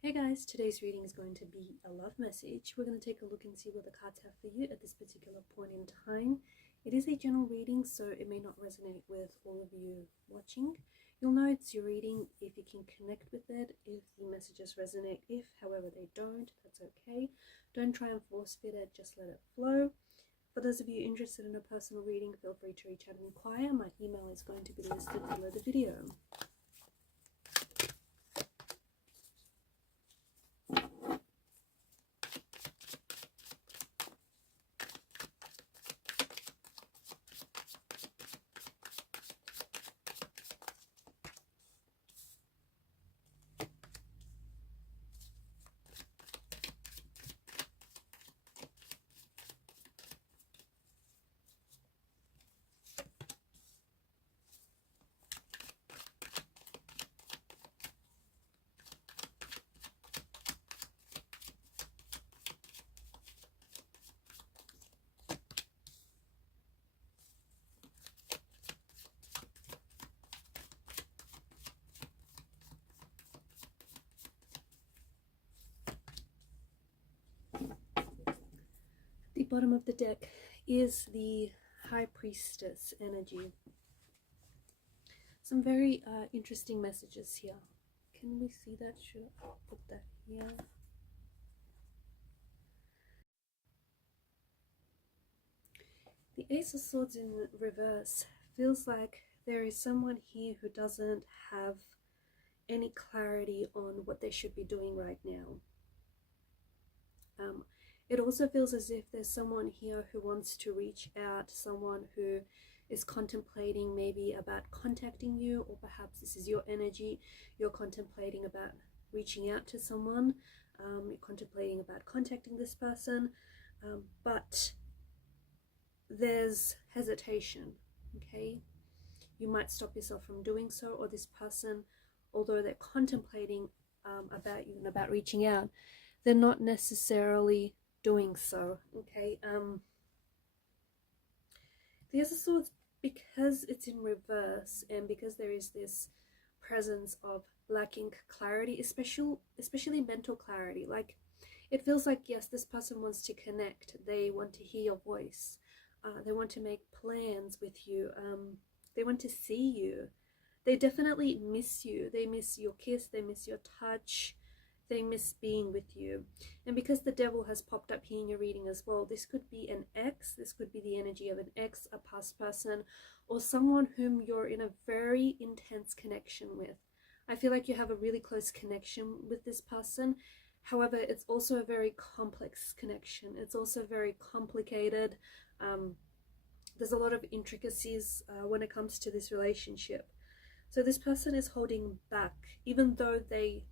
Hey guys, today's reading is going to be a love message. We're going to take a look and see what the cards have for you at this particular point in time. It is a general reading, so it may not resonate with all of you watching. You'll know it's your reading if you can connect with it, if the messages resonate. If, however, they don't, that's okay. Don't try and force fit it, just let it flow. For those of you interested in a personal reading, feel free to reach out and inquire. My email is going to be listed below the video. The bottom of the deck is the High Priestess energy. Some very interesting messages here. Can we see that? Should I put that here? The Ace of Swords in reverse feels like there is someone here who doesn't have any clarity on what they should be doing right now. It also feels as if there's someone here who wants to reach out, someone who is contemplating maybe about contacting you, or perhaps this is your energy, you're contemplating about reaching out to someone, you're contemplating about contacting this person, but there's hesitation, okay? You might stop yourself from doing so, or this person, although they're contemplating about you and about reaching out, they're not necessarily doing so, okay? The Ace of Swords, because it's in reverse and because there is this presence of lacking clarity, especially mental clarity, like it feels like, yes, this person wants to connect, they want to hear your voice, they want to make plans with you, they want to see you, they definitely miss you, they miss your kiss, they miss your touch, they miss being with you. And because the Devil has popped up here in your reading as well, this could be an ex, this could be the energy of an ex, a past person, or someone whom you're in a very intense connection with. I feel like you have a really close connection with this person. However, it's also a very complex connection. It's also very complicated. There's a lot of intricacies when it comes to this relationship. So this person is holding back, even though they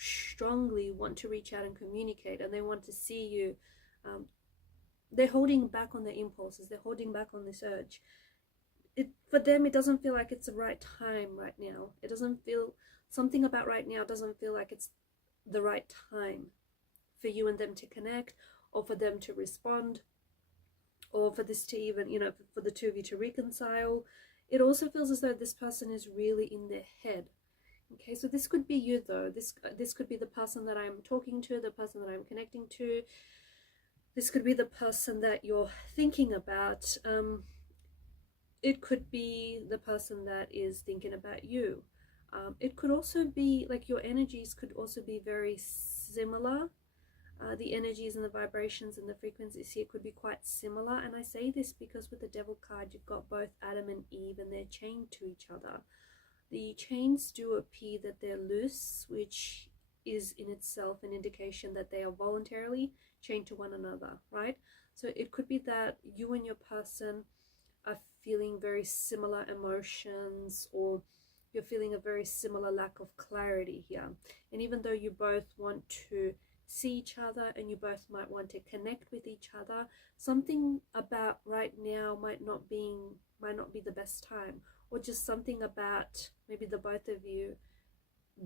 strongly want to reach out and communicate and they want to see you. They're holding back on their impulses, they're holding back on this urge. For them, it doesn't feel like it's the right time right now. It doesn't feel, something about right now doesn't feel like it's the right time for you and them to connect, or for them to respond, or for this to even, you know, for the two of you to reconcile. It also feels as though this person is really in their head. Okay, so this could be you though. This could be the person that I'm talking to, the person that I'm connecting to. This could be the person that you're thinking about. It could be the person that is thinking about you. It could also be like your energies could also be very similar. The energies and the vibrations and the frequencies here could be quite similar. And I say this because with the Devil card, you've got both Adam and Eve and they're chained to each other. The chains do appear that they're loose, which is in itself an indication that they are voluntarily chained to one another, right? So it could be that you and your person are feeling very similar emotions, or you're feeling a very similar lack of clarity here. And even though you both want to see each other and you both might want to connect with each other, something about right now might not be the best time, or just something about maybe the both of you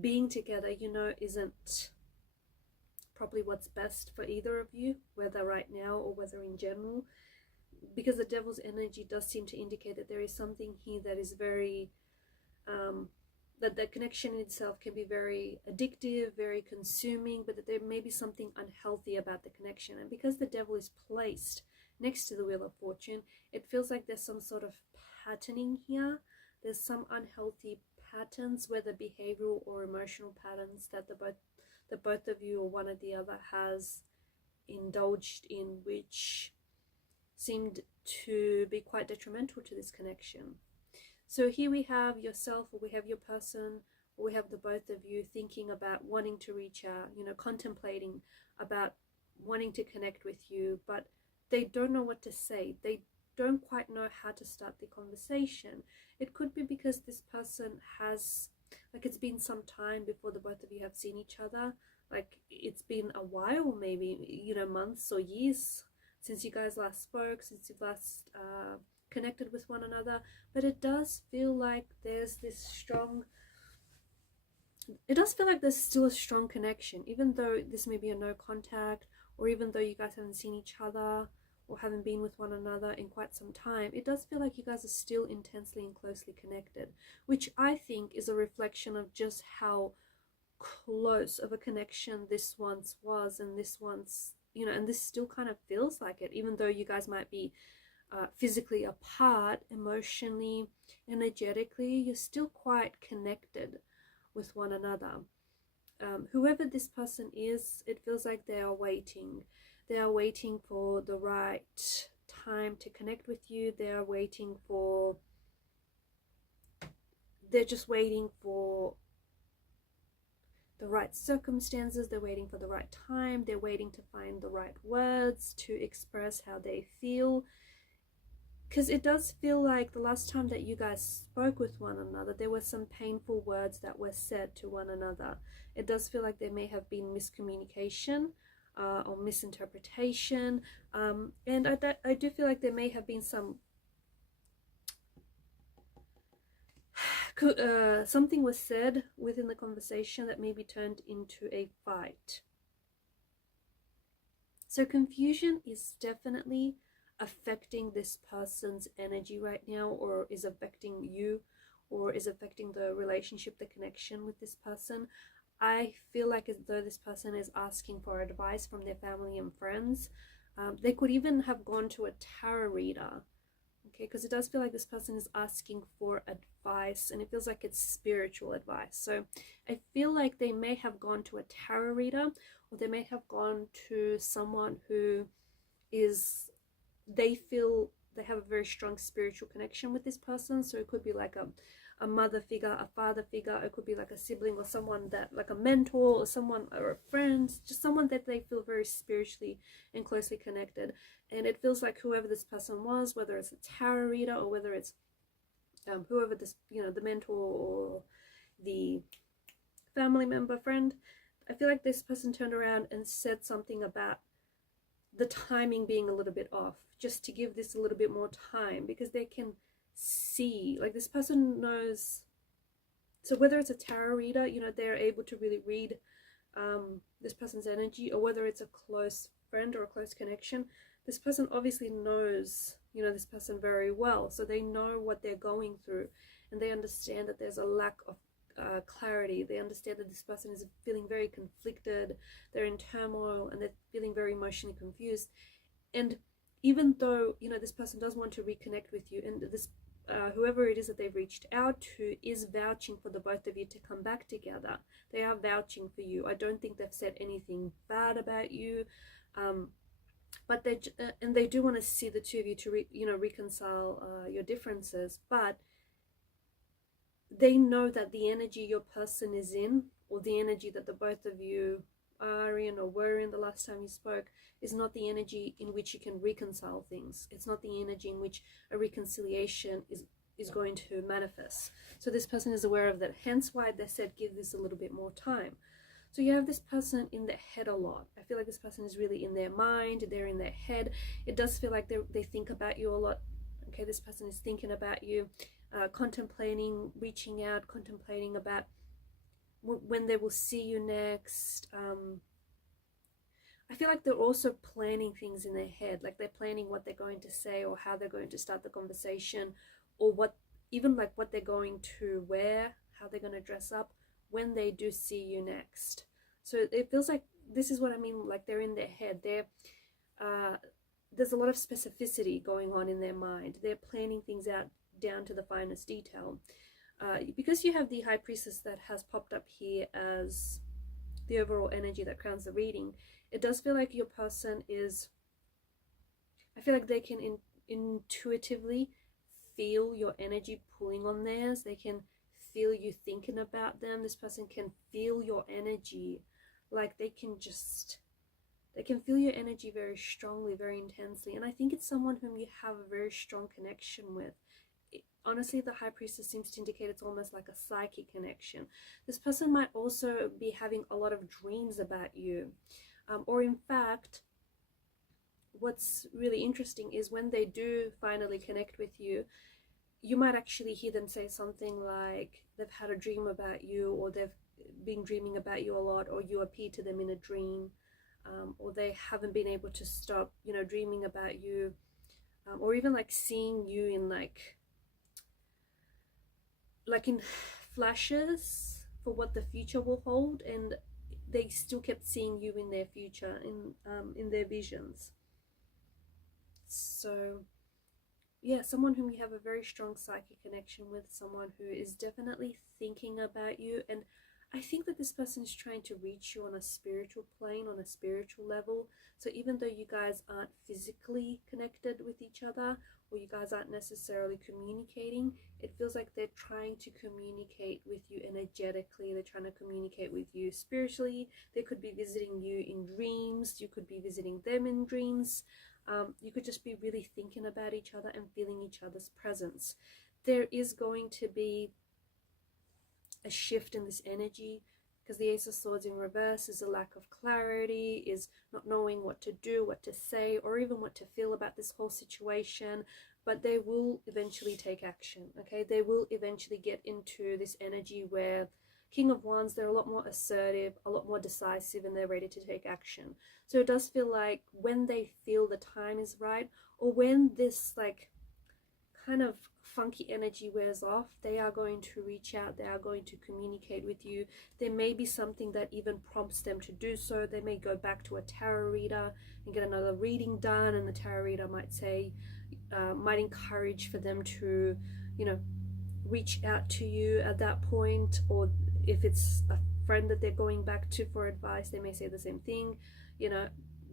being together, you know, isn't probably what's best for either of you, whether right now or whether in general. Because the Devil's energy does seem to indicate that there is something here that is very that the connection in itself can be very addictive, very consuming, but that there may be something unhealthy about the connection. And because the devil is placed next to the Wheel of Fortune, it feels like there's some sort of patterning here. There's some unhealthy patterns, whether behavioral or emotional patterns, that the both of you or one or the other has indulged in, which seemed to be quite detrimental to this connection. So here we have yourself, or we have your person, or we have the both of you thinking about wanting to reach out, you know, contemplating about wanting to connect with you, but they don't know what to say. They don't quite know how to start the conversation. It could be because this person has, like, it's been some time before the both of you have seen each other. Like, it's been a while, maybe, you know, months or years since you guys last spoke, since you've last connected with one another. But it does feel like there's this strong, it does feel like there's still a strong connection, even though this may be a no contact, or even though you guys haven't seen each other or haven't been with one another in quite some time. It does feel like you guys are still intensely and closely connected, which I think is a reflection of just how close of a connection this once was, and this once, you know, and this still kind of feels like it, even though you guys might be physically apart, emotionally, energetically, you're still quite connected with one another. Whoever this person is, it feels like they are waiting. They are waiting for the right time to connect with you. They are waiting for, they're just waiting for the right circumstances. They're waiting for the right time. They're waiting to find the right words to express how they feel. Because it does feel like the last time that you guys spoke with one another, there were some painful words that were said to one another. It does feel like there may have been miscommunication or misinterpretation. And I do feel like there may have been some, something was said within the conversation that maybe turned into a fight. So confusion is definitely affecting this person's energy right now, or is affecting you, or is affecting the relationship, the connection with this person. I feel like as though this person is asking for advice from their family and friends. They could even have gone to a tarot reader, okay, because it does feel like this person is asking for advice, and it feels like it's spiritual advice. So I feel like they may have gone to a tarot reader, or they may have gone to someone who is, they feel they have a very strong spiritual connection with this person. So it could be like a mother figure, a father figure. It could be like a sibling, or someone that, like a mentor, or someone, or a friend, just someone that they feel very spiritually and closely connected. And it feels like whoever this person was, whether it's a tarot reader, or whether it's whoever this, you know, the mentor or the family member, friend, I feel like this person turned around and said something about the timing being a little bit off, just to give this a little bit more time, because they can see, like, this person knows. So whether it's a tarot reader, you know, they're able to really read this person's energy, or whether it's a close friend or a close connection, this person obviously knows, you know, this person very well. So they know what they're going through, and they understand that there's a lack of clarity. They understand that this person is feeling very conflicted, they're in turmoil, and they're feeling very emotionally confused. And even though, you know, this person does want to reconnect with you, and this whoever it is that they've reached out to is vouching for the both of you to come back together. They are vouching for you. I don't think they've said anything bad about you, but they do want to see the two of you to reconcile your differences. But they know that the energy your person is in, or the energy that the both of you are in or were in the last time you spoke, is not the energy in which you can reconcile things. It's not the energy in which a reconciliation is going to manifest. So this person is aware of that, hence why they said give this a little bit more time. So you have this person in their head a lot. I feel like this person is really in their mind, they're in their head. It does feel like they think about you a lot. Okay, this person is thinking about you, contemplating, reaching out, contemplating about when they will see you next. I feel like they're also planning things in their head, like they're planning what they're going to say, or how they're going to start the conversation, or what they're going to wear, how they're going to dress up when they do see you next. So it feels like, this is what I mean, like they're in their head. There's a lot of specificity going on in their mind. They're planning things out down to the finest detail. Because you have the High Priestess that has popped up here as the overall energy that crowns the reading, it does feel like your person is, I feel like they can intuitively feel your energy pulling on theirs. They can feel you thinking about them. This person can feel your energy. Like they can feel your energy very strongly, very intensely. And I think it's someone whom you have a very strong connection with. Honestly, the High Priestess seems to indicate it's almost like a psychic connection. This person might also be having a lot of dreams about you. Or in fact, what's really interesting is when they do finally connect with you, you might actually hear them say something like they've had a dream about you, or they've been dreaming about you a lot, or you appear to them in a dream, or they haven't been able to stop, you know, dreaming about you, or even like seeing you in like in flashes for what the future will hold, and they still kept seeing you in their future, in their visions. So yeah, someone whom you have a very strong psychic connection with, someone who is definitely thinking about you. And I think that this person is trying to reach you on a spiritual plane, on a spiritual level. So even though you guys aren't physically connected with each other, or you guys aren't necessarily communicating, it feels like they're trying to communicate with you energetically. They're trying to communicate with you spiritually. They could be visiting you in dreams. You could be visiting them in dreams. You could just be really thinking about each other and feeling each other's presence. There is going to be a shift in this energy, because the Ace of Swords in reverse is a lack of clarity, is not knowing what to do, what to say, or even what to feel about this whole situation. But they will eventually take action, okay? They will eventually get into this energy where King of Wands, they're a lot more assertive, a lot more decisive, and they're ready to take action. So it does feel like when they feel the time is right, or when this like kind of funky energy wears off, they are going to reach out. They are going to communicate with you. There may be something that even prompts them to do so. They may go back to a tarot reader and get another reading done, and the tarot reader might say, might encourage for them to, you know, reach out to you at that point. Or if it's a friend that they're going back to for advice, they may say the same thing, you know,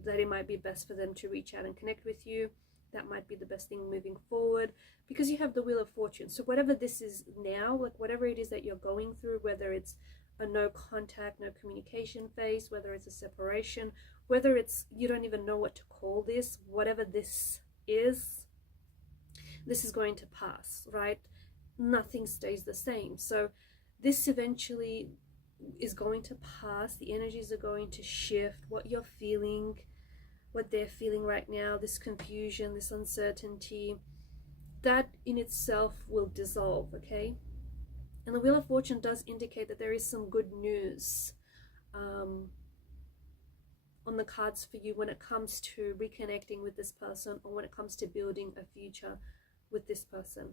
that it might be best for them to reach out and connect with you. That might be the best thing moving forward, because you have the Wheel of Fortune. So whatever this is now, like whatever it is that you're going through, whether it's a no contact, no communication phase, whether it's a separation, whether it's you don't even know what to call this, whatever this is going to pass, right? Nothing stays the same. So this eventually is going to pass. The energies are going to shift. What you're feeling, what they're feeling right now, this confusion, this uncertainty, that in itself will dissolve, okay? And the Wheel of Fortune does indicate that there is some good news on the cards for you when it comes to reconnecting with this person, or when it comes to building a future with this person.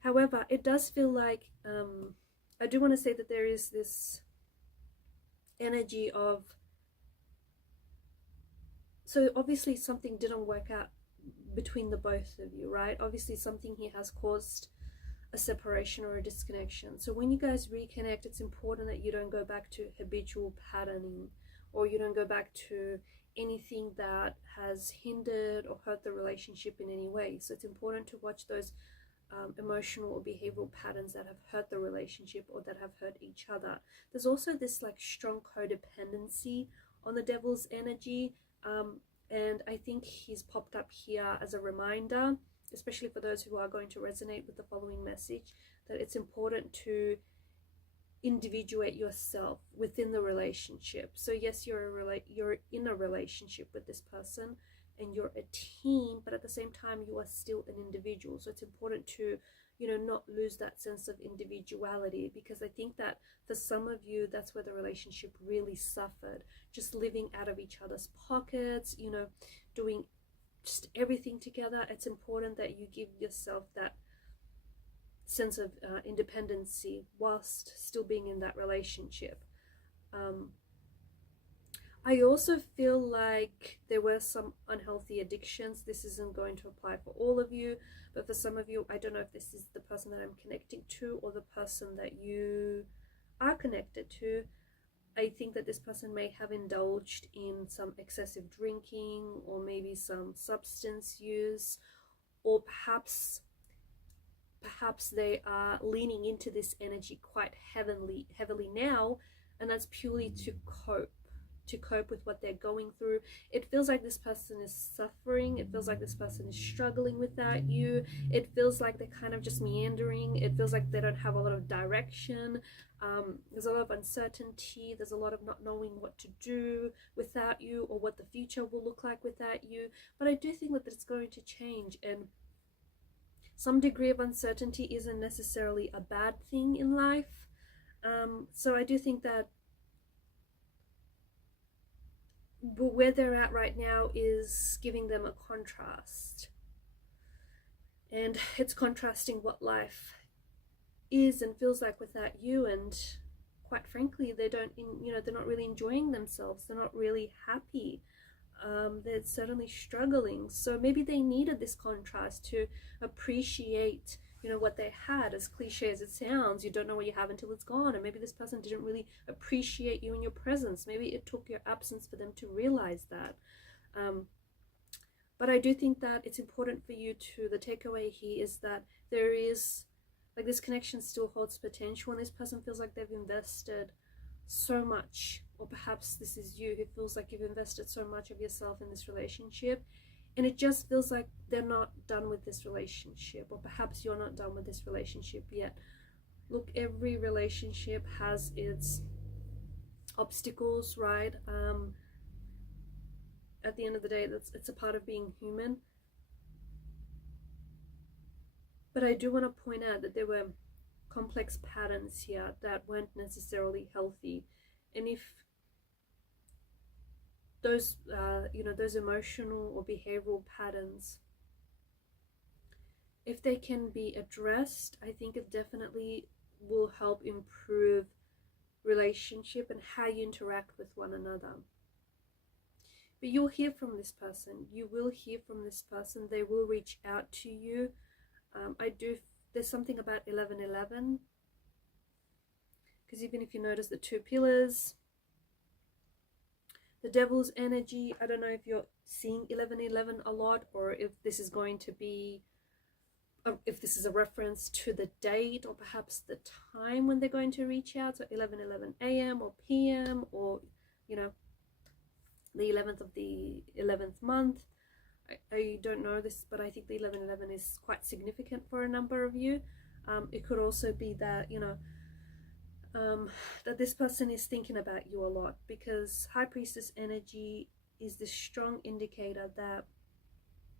However, it does feel like, I do want to say that there is this energy of, so obviously something didn't work out between the both of you, right? Obviously something here has caused a separation or a disconnection. So when you guys reconnect, it's important that you don't go back to habitual patterning, or you don't go back to anything that has hindered or hurt the relationship in any way. So it's important to watch those emotional or behavioral patterns that have hurt the relationship or that have hurt each other. There's also this like strong codependency on the Devil's energy, and I think he's popped up here as a reminder, especially for those who are going to resonate with the following message, that it's important to individuate yourself within the relationship. So yes, you're in a relationship with this person and you're a team, but at the same time you are still an individual. So it's important to, you know, not lose that sense of individuality, because I think that for some of you, that's where the relationship really suffered, just living out of each other's pockets, you know, doing just everything together. It's important that you give yourself that sense of independency whilst still being in that relationship. I also feel like there were some unhealthy addictions. This isn't going to apply for all of you, but for some of you, I don't know if this is the person that I'm connecting to or the person that you are connected to. I think that this person may have indulged in some excessive drinking or maybe some substance use, or perhaps they are leaning into this energy quite heavily now, and that's purely to cope with what they're going through. It feels like this person is suffering. It feels like this person is struggling without you. It feels like they're kind of just meandering. It feels like they don't have a lot of direction. There's a lot of uncertainty. There's a lot of not knowing what to do without you, or what the future will look like without you. But I do think that it's going to change, and some degree of uncertainty isn't necessarily a bad thing in life. So I do think that where they're at right now is giving them a contrast, and it's contrasting what life is and feels like without you. And quite frankly, they're not really enjoying themselves. They're not really happy. They're certainly struggling. So maybe they needed this contrast to appreciate what they had. As cliche as it sounds, you don't know what you have until it's gone. And maybe this person didn't really appreciate you in your presence. Maybe it took your absence for them to realize that. But I do think that it's important for you to, the takeaway here is that there is, like, this connection still holds potential, and this person feels like they've invested so much, or perhaps this is you who feels like you've invested so much of yourself in this relationship, and it just feels like they're not done with this relationship, or perhaps you're not done with this relationship yet. Look, every relationship has its obstacles, right? At the end of the day, it's a part of being human. But I do want to point out that there were complex patterns here that weren't necessarily healthy, and if those those emotional or behavioral patterns, if they can be addressed, I think it definitely will help improve relationship and how you interact with one another. But you'll hear from this person. You will hear from this person. They will reach out to you. There's something about 1111, because even if you notice the two pillars, the devil's energy, I don't know if you're seeing 1111 a lot, or if this is going to be, if this is a reference to the date or perhaps the time when they're going to reach out. So 11:11 a.m. or p.m. or the 11th of the 11th month. I don't know this, but I think the 11:11 is quite significant for a number of you. It could also be that that this person is thinking about you a lot, because High Priestess energy is this strong indicator that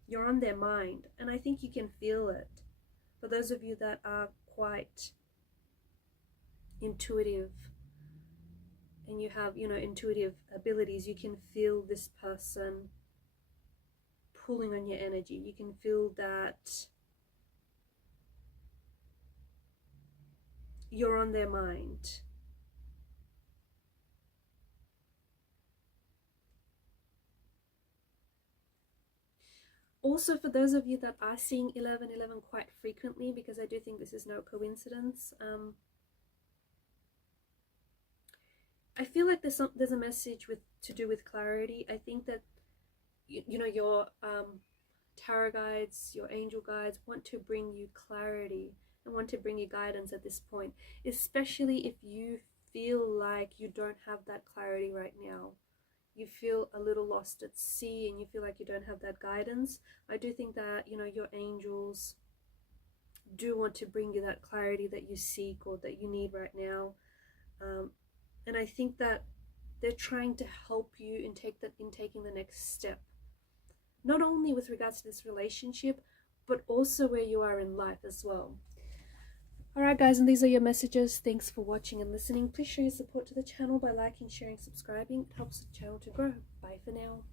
you're on their mind, and I think you can feel it. For those of you that are quite intuitive and you have intuitive abilities, you can feel this person pulling on your energy. You can feel that you're on their mind. Also, for those of you that are seeing 11:11 quite frequently, because I do think this is no coincidence, I feel like there's a message to do with clarity. I think that your tarot guides, your angel guides want to bring you clarity and want to bring you guidance at this point, especially if you feel like you don't have that clarity right now. You feel a little lost at sea and you feel like you don't have that guidance. I do think that your angels do want to bring you that clarity that you seek or that you need right now, and I think that they're trying to help you in taking the next step, not only with regards to this relationship, but also where you are in life as well. Alright guys, and these are your messages. Thanks for watching and listening. Please show your support to the channel by liking, sharing, subscribing. It helps the channel to grow. Bye for now.